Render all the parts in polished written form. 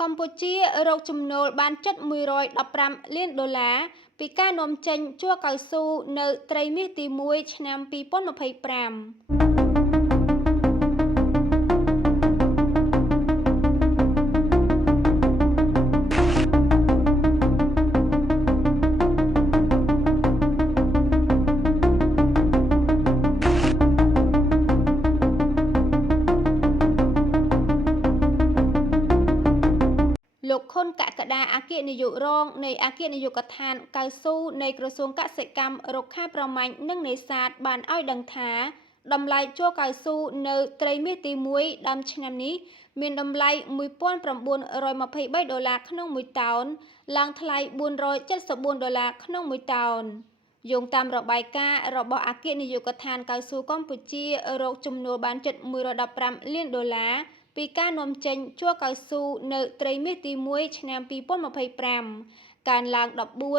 កម្ពុជារកចំណូលបានជិត115លានដុល្លារពីការនាំចេញជ័រកៅស៊ូនៅត្រីមាសទី1ឆ្នាំ2025លោកខុនកក្កដាអគ្គនាយករងនៃអគ្គនាយកដ្ឋានកៅស៊ូនៃក្រសួងកសិកម្មរុក្ខាប្រមាញ់និងនេសាទបានឲ្យដឹងថាតម្លៃជ័រកៅស៊ូនៅត្រីមាសទី1ដើមឆ្នាំនេះមានតម្លៃ$1923ក្នុង1តោនឡើងថ្លៃ$474ក្នុង1តោនយោងតាមរបាយការណ៍របស់អគ្គនាយកដ្ឋានកៅស៊ូកម្ពុជារកចំណូលបានជិត115លានដុល្លារពីការនាំចេញជ័រកៅស៊ូនៅត្រីមាសទី1ឆ្នាំ2025កើនឡើង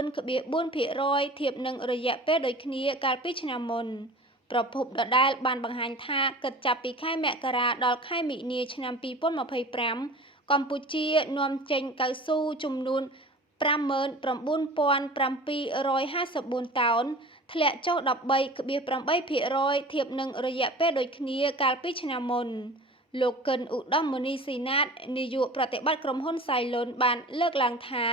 14.4%ធៀបនឹងរយៈពេលដូចគ្នាកាលពីឆ្នាំមុនប្រភពដដែលបានបង្ហាញថាគិតចាប់ពីខែមករាដល់ខែមិនិនាឆ្នាំ2025កម្ពុជានាំចេញកៅស៊ូចំនួន59,754តោនធ្លាក់ចុះ13.8%ធៀបនឹងរយៈពេលដូចគ្នាកាលពីឆ្នាំមុនលោកកិនឧត្តមមុនីស៊ីណាតនាយកប្រតិបត្តិក្រុមហ៊ុនសៃលុនបានលើកឡើងថា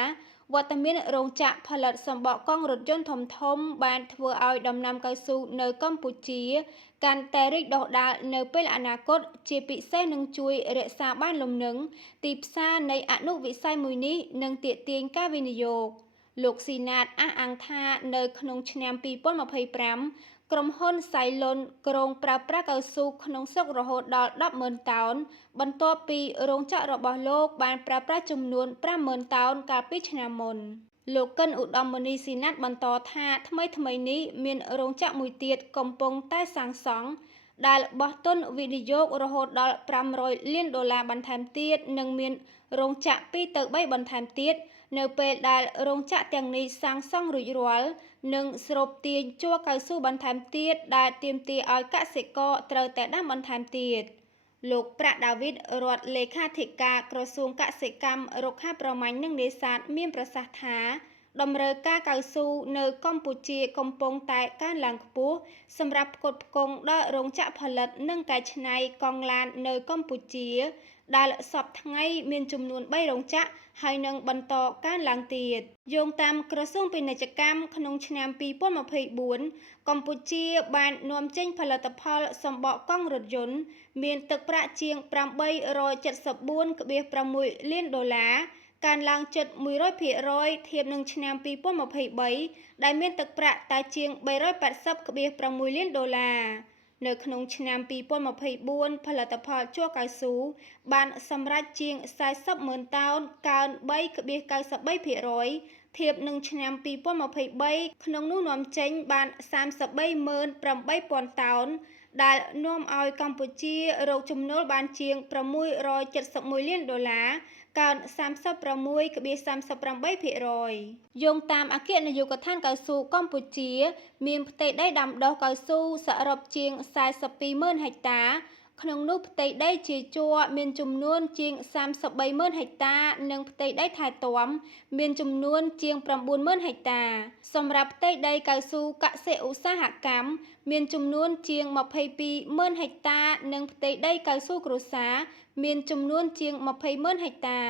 វត្តមានរោងចក្រផលិតសម្បកកង់រថយន្តធំបានធ្វើឲ្យដំណាំកៅស៊ូនៅកម្ពុជាកាន់តែរីកដុះដាលនៅពេលអនាគតជាពិសេសនឹងជួយរក្សាបានលំនឹងទីផ្សារនៃអនុវិស័យមួយនេះនិងទាក់ទាញការវិនិយោគលោកស៊ីណាតអះអាងថានៅក្នុងឆ្នាំ2025ក្រុមហ៊ុនសៃលុនក្រុងប្រើប្រាស់កៅស៊ូក្នុងស្រុករហូតដល់10,000តោនបន្ទាប់ពីរោងចក្ររបស់លោកបានប្រើប្រាស់ចំនួន50,000តោនកាលពីឆ្នាំមុនលោកកិនឧត្តមមុនីស៊ីណាតបន្តថាថ្មីនេះមានរោងចក្រមួយទៀតកំពុងតែសាងសង់ដែលបោះទុនវិនិយោគរហូតដល់$500លានបន្ថែមទៀតនិងមានរោងចក្រ2ទៅ3បន្ថែមទៀតនៅពេលដែលរោងចក្រទាំងនេះសាងសង់រួចរាល់នឹងស្រូបទាញជ័រកៅស៊ូបន្ថែមទៀតដែលទាមទារឲ្យកសិករត្រូវតែដាំបន្ថែមទៀតលោកប្រាក់ដាវីតរដ្ឋលេខាធិការក្រសួងកសិកម្មរុក្ខាប្រមាញ់និងនេសាទមានប្រសាសន៍ថាតម្រូវការកៅស៊ូនៅកម្ពុជាកំពុងតែកើនឡើងខ្ពស់សម្រាប់ផ្គត់ផ្គង់ដល់រោងចក្រផលិតនិងកែច្នៃកង់ឡាននៅកម្ពុជាដែលសពថ្ងៃមានចំនួន3រោងចក្រហើយនឹងបន្តកើនឡើងទៀតយោងតាមក្រសួងពាណិជ្ជកម្មក្នុងឆ្នាំ2024កម្ពុជាបាននាំចេញផលិតផលសម្បកកង់រថយន្តមានទឹកប្រាក់ជាង$874.6លានកើនឡើងជិត100%ធៀបនឹងឆ្នាំ2023ដែលមានទឹកប្រាក់តែជាង$380.6លាននៅក្នុងឆ្នាំ2024ផលិតផលជ័រកៅស៊ូបានសម្រេចជាង40,000តោនកើន3.93%ធៀបនឹងឆ្នាំ2023ក្នុងនោះនាំចេញបាន33,800តោនដែលនាំឲ្យកម្ពុជារកចំណូលបានជាង$671លានកើន36.38%យោងតាមអគ្គនាយកដ្ឋានកៅស៊ូកម្ពុជាមានផ្ទៃដីដាំដុះកៅស៊ូសរុបជាង42,000ហិកតាក្នុងនោះផ្ទៃដីជាជ័រមានចំនួនជាង33,000ហិកតានិងផ្ទៃដីថែទាំមានចំនួនជាង90,000ហិកតាសម្រាប់ផ្ទៃដីកៅស៊ូកសិឧស្សាហកម្មមានចំនួនជាង22,000ហិកតានិងផ្ទៃដីកៅស៊ូគ្រួសារមានចំនួនជាង20,000ហិកតា